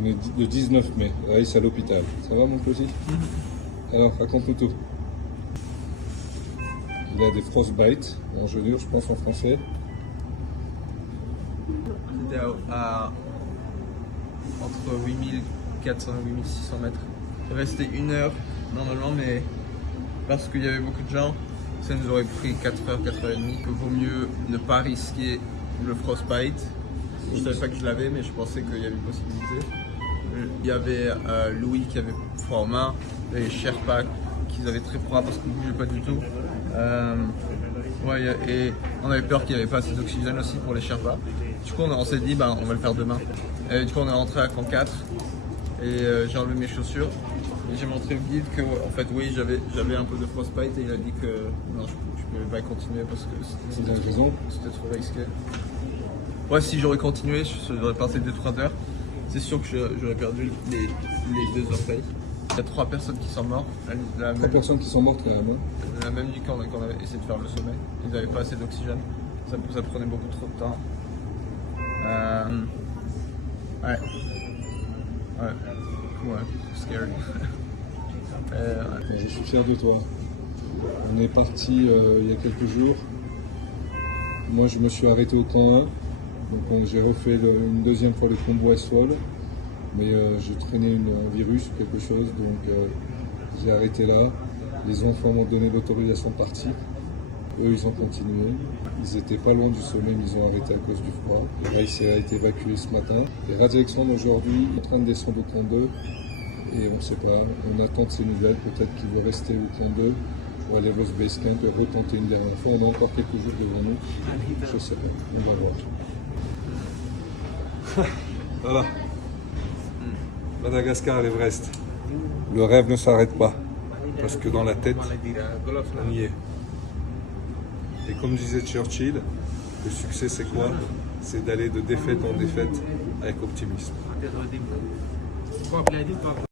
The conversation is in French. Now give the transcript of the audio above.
On est le 19 mai, Raïs à l'hôpital. Ça va mon petit? Alors, raconte-nous tout. Il a des frostbites, en gelure, je pense en français. C'était entre 8400 et 8600 mètres. Il restait 1 heure normalement, mais parce qu'il y avait beaucoup de gens, ça nous aurait pris 4 heures, 4 heures et demie. Il vaut mieux ne pas risquer le frostbite. Je ne savais pas que je l'avais, mais je pensais qu'il y avait une possibilité. Il y avait Louis qui avait froid aux mains, les Sherpas qui avaient très froid parce qu'on ne bougeait pas du tout. Et on avait peur qu'il n'y avait pas assez d'oxygène aussi pour les Sherpas. Du coup, on s'est dit, on va le faire demain. Et du coup, on est rentré à camp 4 et j'ai enlevé mes chaussures. Et j'ai montré au guide que, en fait, oui, j'avais un peu de frostbite et il a dit que non, je ne pouvais pas continuer parce que c'était trop risqué. Ouais, si j'aurais continué, j'aurais passé 2-3 heures. C'est sûr que j'aurais perdu les 2 orteils. Il y a 3 personnes qui sont mortes. 3 personnes qui sont mortes carrément. La même nuit qu'on avait essayé de faire le sommet. Ils n'avaient pas assez d'oxygène. Ça prenait beaucoup trop de temps. Ouais, scary. Je suis fier de toi. On est parti il y a quelques jours. Moi, je me suis arrêté au camp 1. Donc j'ai refait une deuxième fois le combo S-Fall. Mais j'ai traîné un virus ou quelque chose. Donc j'ai arrêté là. Les enfants m'ont donné l'autorisation de partir. Eux, ils ont continué. Ils étaient pas loin du sommet, mais ils ont arrêté à cause du froid. Raïs a été évacué ce matin. Et Rad Alexandre aujourd'hui est en train de descendre au camp 2. Et on ne sait pas, on attend de ses nouvelles. Peut-être qu'il veut rester au camp 2 pour aller au base camp et retenter une dernière fois. On a encore quelques jours devant nous. Je ne sais pas, on va voir. Voilà. Madagascar, l'Everest. Le rêve ne s'arrête pas. Parce que dans la tête, on y est. Et comme disait Churchill, le succès c'est quoi? C'est d'aller de défaite en défaite avec optimisme.